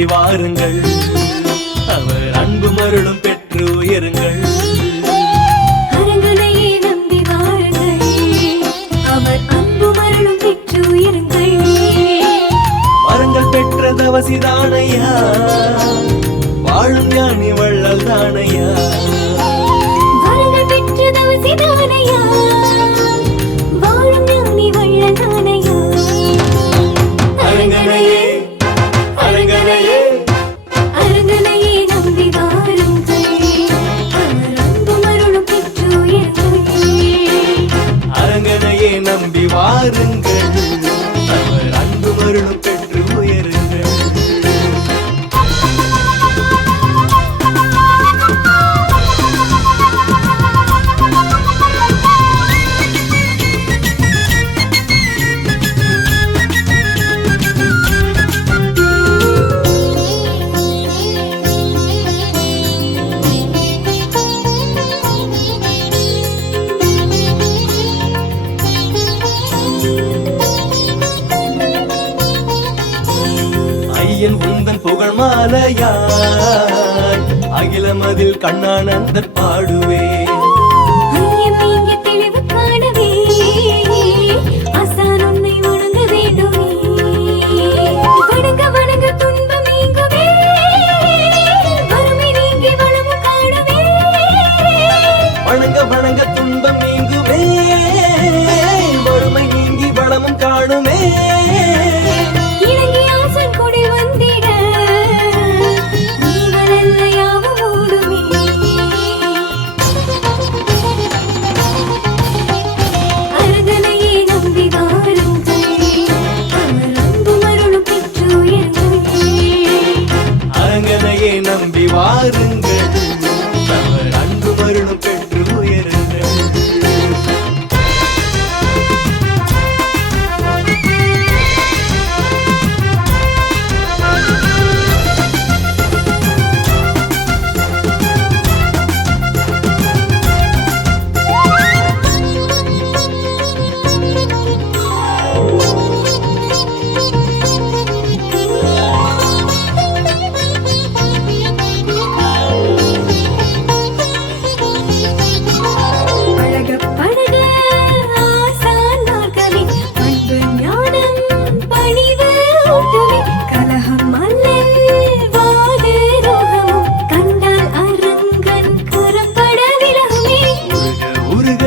நம்பி வாருங்கள், அவர் அன்பு மருளும் பெற்று உயருங்கள். அரங்கனையே நம்பி வாருங்கள், அவர் அன்பு மருளும் பெற்று உயருங்கள். வரங்கள் பெற்ற தவசிதானையா, வாழும் ஞானி வள்ளல் தானையா. வரங்கள் பெற்ற தவசிதானையா, வாழும் ஞானி வள்ளல் தானையா. அரங்கனையே அரங்கனையே அரங்கனையே நம்பி வாருங்கள், அவர் அன்பு மருளும் பெற்று உயருங்கள். அரங்கனையே நம்பி வாருங்கள், அவர் அன்பு மருளும் பெற்று உயருங்கள். ஐயன் உந்தன் புகழ் மாலையாய் அகிலமதில் கண்ணானந்தர் பாடுவே. ஐயம் நீங்க தெளிவு காணவே, ஆசான் உன்னை வணங்க வேண்டுமே. வணங்க வணங்க துன்பம் நீங்கவே, வறுமை நீங்கி வளமும் காணவே. வணங்க வணங்க துன்பம் நீங்குமே, வறுமை நீங்கி வளமும் காணுமே. இணங்கி ஆசான் கொடி வந்திட, நீங்களல்ல யாவும் ஓடுமே. அரங்கனையே நம்பி வாருங்கள், அவர் அன்பு மருளும் பெற்று உயருங்கள். அரங்கனையே நம்பி வாருங்கள், அவர் அன்பு மருளும் பெற்று உயருங்கள். பழக பழக ஆசான் மார்க்கமே, அன்பு ஞானம் பணிவு ஊட்டுமே. கலகம் அல்லல் வாது ரோகமும், கண்டால் அரங்கன் கரப்பட விலகுமே. உருக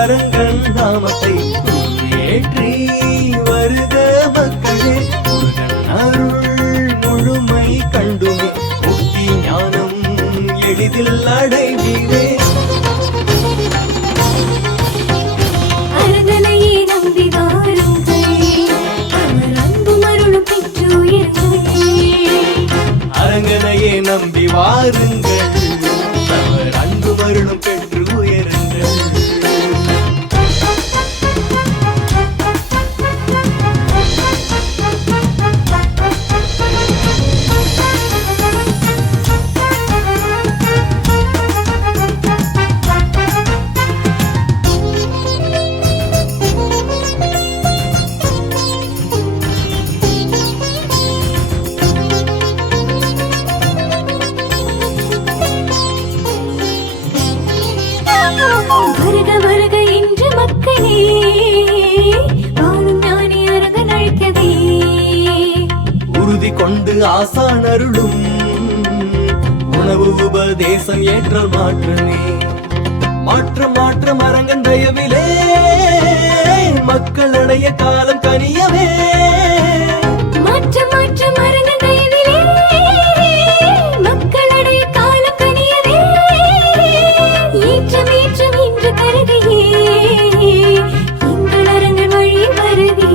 அரங்கன் நாமத்தை ஏற்றி வருக மக்களே. முருகன் அருள் முழுமை கண்டுமே, முக்தி ஞானம் எளிதில் அடைவீரே. அரங்கனையே நம்பி வாருங்கள், அவர் அன்பு மருளும் பெற்று உயருங்கள். அரங்கனையே நம்பி வாருங்கள், அவர் அன்பு மருளும் பெற்று உயருங்கள். வருக வருக என்று மக்களே, வாழும் ஞானி அரங்கன் அழைக்கவே. உறுதி கொண்டு ஆசான் அருளும் உணவு உபதேசம் ஏற்றல் மாற்றமே. மாற்றம் மாற்றம் அரங்கன் தயவிலே, மக்கள் அடைய காலம் கனியவே. மாற்றம் மாற்றம் அரங்கன் தயவிலே, மக்களுடைய காலம் கனியவே. ஏற்றம் ஏற்றம் என்று கருதியே, எங்கள் அரங்கன் வழி வருதே.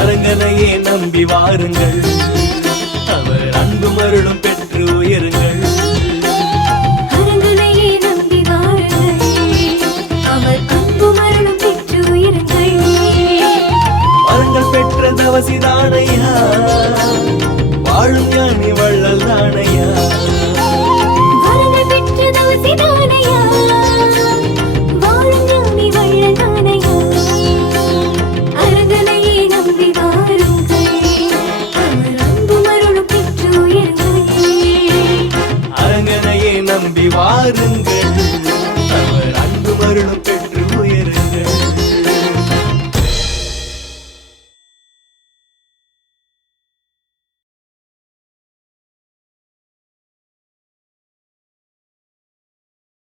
அரங்கனையே நம்பி வாருங்கள், அவர் அன்பு மருளும் பெற்று உயருங்கள். அரங்கனையே நம்பி வாருங்கள், அவர் அன்பு மருளும் பெற்று உயருங்கள். வரங்கள் பெற்ற தவசிதானையா, வாழும் ஞானி வள்ளல் தானையா. வரங்கள் பெற்ற தவசிதானையா, வாழும் ஞானி வள்ளல் தானையா. அரங்க அருளும்